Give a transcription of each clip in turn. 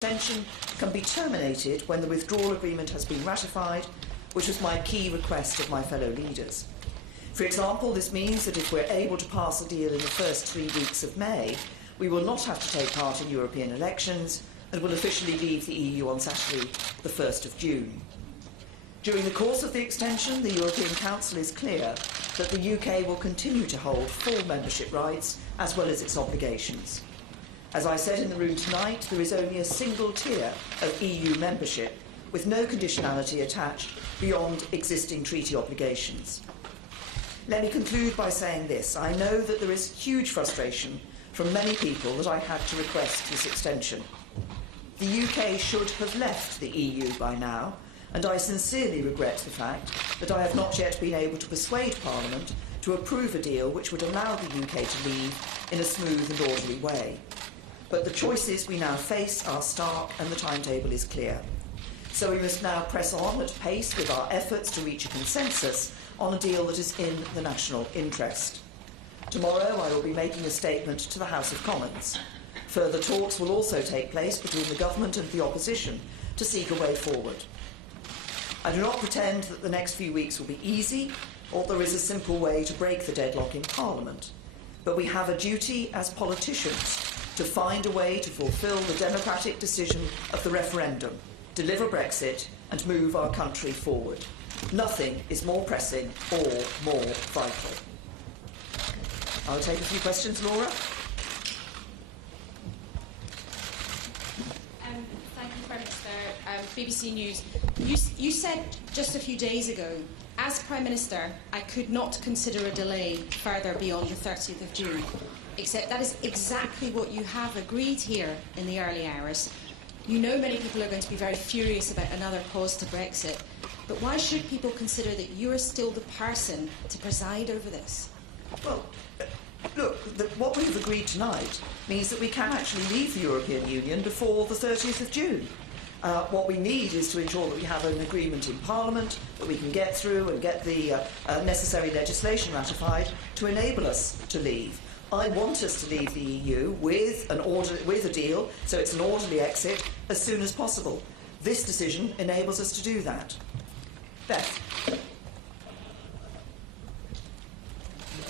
extension can be terminated when the withdrawal agreement has been ratified, which was my key request of my fellow leaders. For example, this means that if we're able to pass a deal in the first 3 weeks of May, we will not have to take part in European elections and will officially leave the EU on Saturday, the 1st of June. During the course of the extension, the European Council is clear that the UK will continue to hold full membership rights as well as its obligations. As I said in the room tonight, there is only a single tier of EU membership with no conditionality attached beyond existing treaty obligations. Let me conclude by saying this. I know that there is huge frustration from many people that I had to request this extension. The UK should have left the EU by now, and I sincerely regret the fact that I have not yet been able to persuade Parliament to approve a deal which would allow the UK to leave in a smooth and orderly way. But the choices we now face are stark and the timetable is clear. So we must now press on at pace with our efforts to reach a consensus on a deal that is in the national interest. Tomorrow I will be making a statement to the House of Commons. Further talks will also take place between the government and the opposition to seek a way forward. I do not pretend that the next few weeks will be easy or there is a simple way to break the deadlock in Parliament. But we have a duty as politicians to find a way to fulfil the democratic decision of the referendum, deliver Brexit and move our country forward. Nothing is more pressing or more vital. I'll take a few questions, Laura. Thank you, Prime Minister. BBC News. You said just a few days ago, as Prime Minister, I could not consider a delay further beyond the 30th of June. Except that is exactly what you have agreed here in the early hours. You know many people are going to be very furious about another pause to Brexit, but why should people consider that you are still the person to preside over this? Well, look, what we've agreed tonight means that we can actually leave the European Union before the 30th of June. What we need is to ensure that we have an agreement in Parliament, that we can get through and get the necessary legislation ratified to enable us to leave. I want us to leave the EU with a deal, so it's an orderly exit, as soon as possible. This decision enables us to do that. Beth.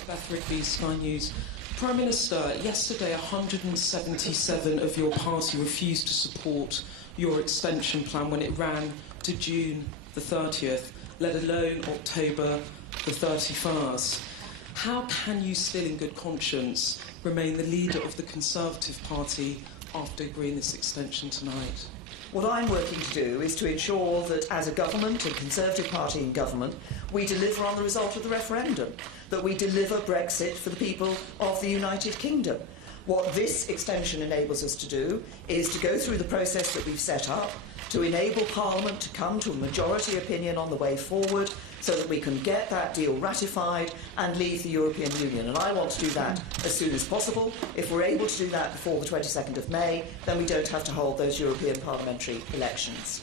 Beth Rigby, Sky News. Prime Minister, yesterday 177 of your party refused to support your extension plan when it ran to June the 30th, let alone October the 31st. How can you still in good conscience remain the leader of the Conservative Party after agreeing this extension tonight? What I'm working to do is to ensure that as a government, a Conservative Party in government, we deliver on the result of the referendum, that we deliver Brexit for the people of the United Kingdom. What this extension enables us to do is to go through the process that we've set up, to enable Parliament to come to a majority opinion on the way forward so that we can get that deal ratified and leave the European Union. And I want to do that as soon as possible. If we're able to do that before the 22nd of May, then we don't have to hold those European parliamentary elections.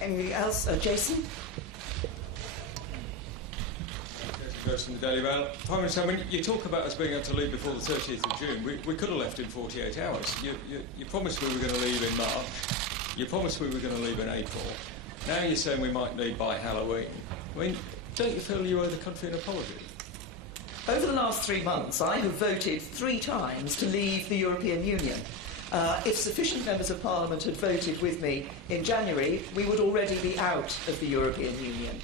Anything else? Jason? From the Daily Mail. Prime Minister, I mean, you talk about us being able to leave before the 30th of June. We could have left in 48 hours. You promised we were going to leave in March. You promised we were going to leave in April. Now you're saying we might leave by Halloween. I mean, don't you feel you owe the country an apology? Over the last 3 months, I have voted 3 times to leave the European Union. If sufficient members of Parliament had voted with me in January, we would already be out of the European Union.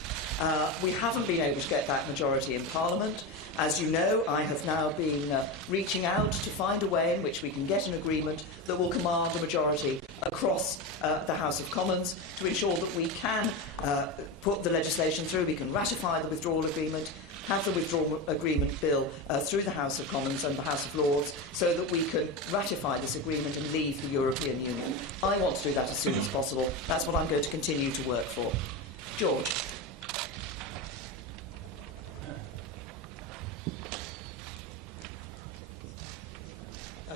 We haven't been able to get that majority in Parliament. As you know, I have now been reaching out to find a way in which we can get an agreement that will command a majority across the House of Commons to ensure that we can put the legislation through, we can ratify the withdrawal agreement, have the withdrawal agreement bill through the House of Commons and the House of Lords so that we can ratify this agreement and leave the European Union. I want to do that as soon as possible. That's what I'm going to continue to work for. George.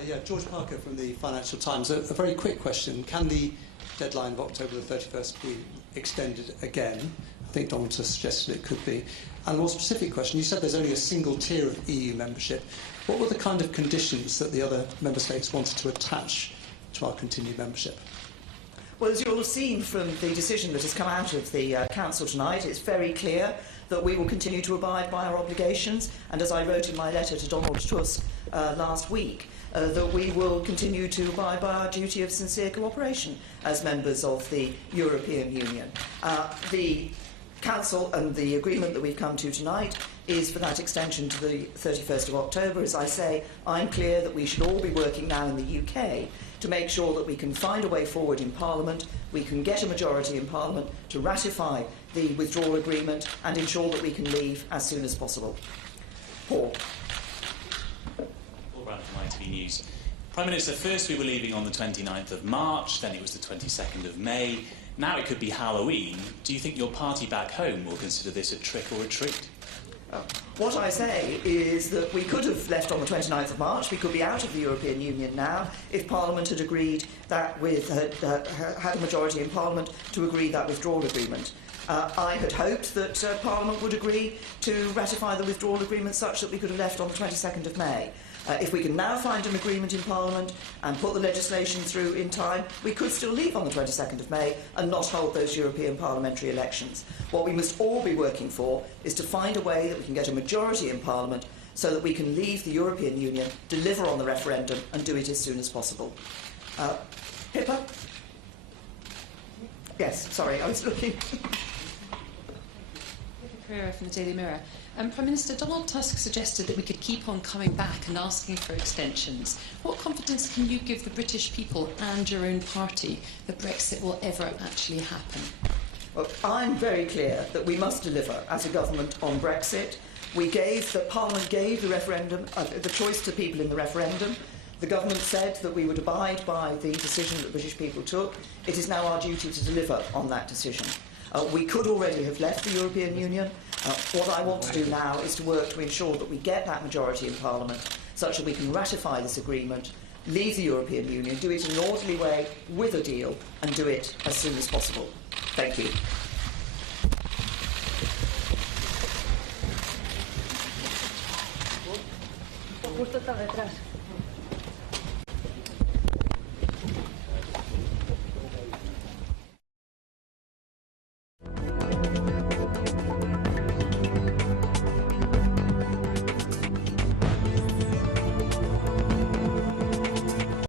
Yeah, George Parker from the Financial Times. A very quick question. Can the deadline of October the 31st be extended again? I think Donald suggested it could be. And a more specific question, you said there's only a single tier of EU membership. What were the kind of conditions that the other member states wanted to attach to our continued membership? Well, as you'll have seen from the decision that has come out of the Council tonight, it's very clear that we will continue to abide by our obligations, and as I wrote in my letter to Donald Tusk last week, that we will continue to abide by our duty of sincere cooperation as members of the European Union. The Council and the agreement that we've come to tonight is for that extension to the 31st of October. As I say, I'm clear that we should all be working now in the UK to make sure that we can find a way forward in Parliament, we can get a majority in Parliament to ratify the withdrawal agreement and ensure that we can leave as soon as possible. Paul. Paul Brandt from ITV News. Prime Minister, first we were leaving on the 29th of March, then it was the 22nd of May. Now it could be Halloween. Do you think your party back home will consider this a trick or a treat? What I say is that we could have left on the 29th of March, we could be out of the European Union now if Parliament had agreed that had a majority in Parliament to agree that withdrawal agreement. I had hoped that Parliament would agree to ratify the withdrawal agreement such that we could have left on the 22nd of May. If we can now find an agreement in Parliament and put the legislation through in time, we could still leave on the 22nd of May and not hold those European parliamentary elections. What we must all be working for is to find a way that we can get a majority in Parliament so that we can leave the European Union, deliver on the referendum and do it as soon as possible. Pippa? Yes, sorry, I was looking. Pereira from the Daily Mirror. Prime Minister, Donald Tusk suggested that we could keep on coming back and asking for extensions. What confidence can you give the British people and your own party that Brexit will ever actually happen? Well, I'm very clear that we must deliver as a government on Brexit. Parliament gave the referendum, the choice to people in the referendum. The government said that we would abide by the decision that the British people took. It is now our duty to deliver on that decision. We could already have left the European Union. What I want to do now is to work to ensure that we get that majority in Parliament such that we can ratify this agreement, leave the European Union, do it in an orderly way with a deal and do it as soon as possible. Thank you.